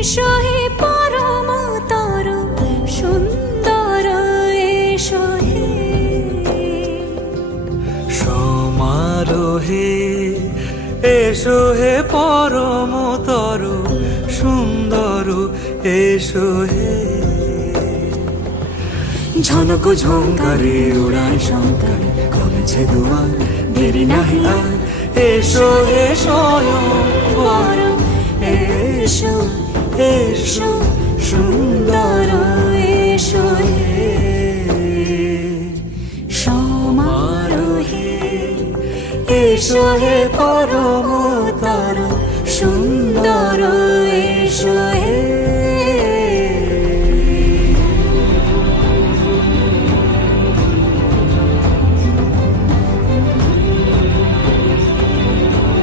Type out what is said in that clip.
এসো হে পরমতর সুন্দর, এসো হে সমারোহে, এসো হে পরমতর সুন্দর, এসো হে। ঝনক ঝঙ্কারে উড়ায় শঙ্কার, কমেছে দুয়ার, দেরি নাহি আর। এসো হে স্বয়ং বর, এসো এসো সুন্দর, এসো হে সমারোহে। এসো হে পরম